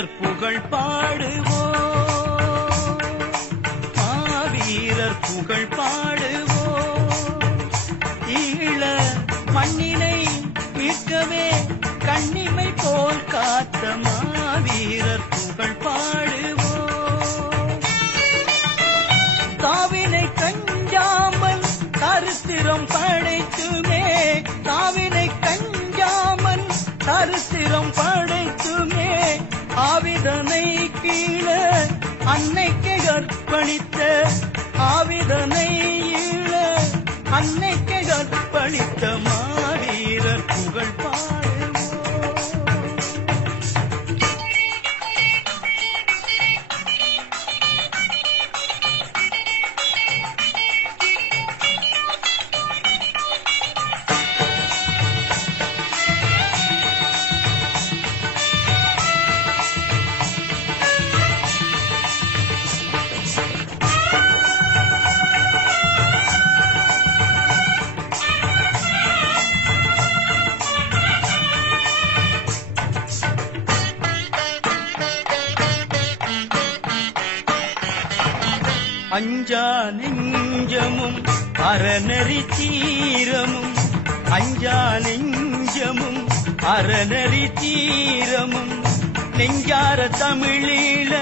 வீரர் புகழ் பாடுவோம். மாவீரர் புகழ் பாடுவோம். ஈழ மண்ணினை மீட்கவே கண்ணிமை போல் காத்த மாவீரர் புகழ் பாடுவோம். தாவினை கஞ்சாமல் சரித்திரம் பா அர்ப்பணித்த ஆவிதனை ஈழ அன்னைக்கு அர்ப்பணித்த அஞ்சா நெஞ்சமும் அறநெறி தீரமும். அஞ்சா நெஞ்சமும் அறநெறி தீரமும். நெஞ்சார தமிழீழ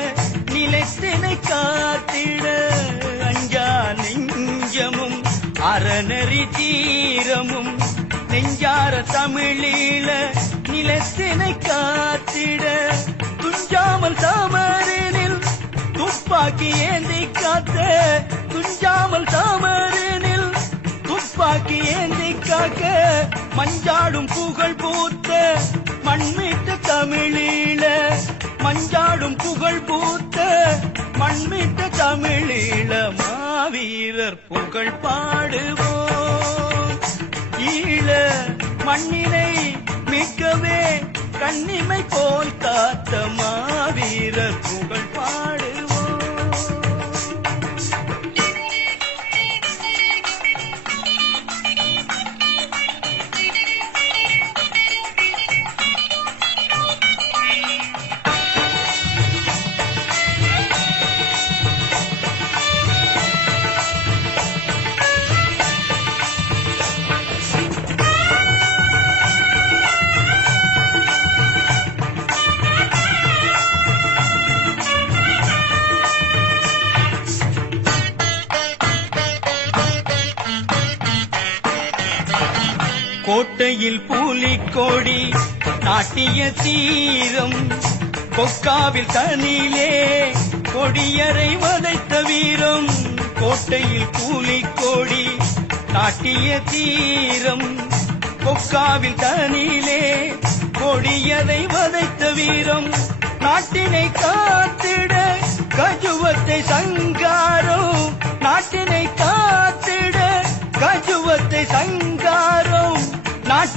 நிலத்தினை காத்திட. அஞ்சா நெஞ்சமும் அறநெறி தீரமும். நெஞ்சார தமிழீழ நிலத்தினை காத்திட. துஞ்சாமல் தாமர துப்பாக்கி ஏந்தி காத்த துஞ்சாமல் தாமரனில் துப்பாக்கி ஏந்தி காக்க மஞ்சாடும் புகழ் பூத்த மண்மீட்டு தமிழீழ மஞ்சாடும் புகழ் பூத்த மண்மீட்டு தமிழீழ மாவீரர் புகழ் பாடுவோம். ஈழ மண்ணினை மிக்கவே கண்ணிமை போல் காத்த மாவீரர் புகழ் பாடு கோட்டையில் பூலிக்கோடி நாட்டிய தீரம் கொக்காவில் தனியிலே கொடியரை வதைத்த வீரம். கோட்டையில் பூலிக்கோடி நாட்டிய தீரம் கொக்காவில் தனியிலே கொடியதை வதைத்த வீரம். நாட்டினை காத்திட கஜுவத்தை சங்கா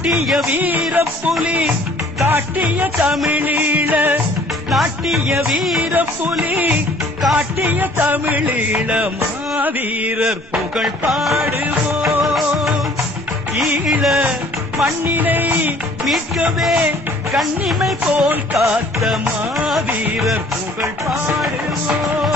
காட்டிய வீரப்புலி காட்டிய தமிழீழ. நாட்டிய வீரப்புலி காட்டிய தமிழீழ. மாவீரர் புகழ் பாடுவோம். ஈழ மண்ணினை மீட்கவே கண்ணிமை போல் காத்த மாவீரர் புகழ் பாடுவோம்.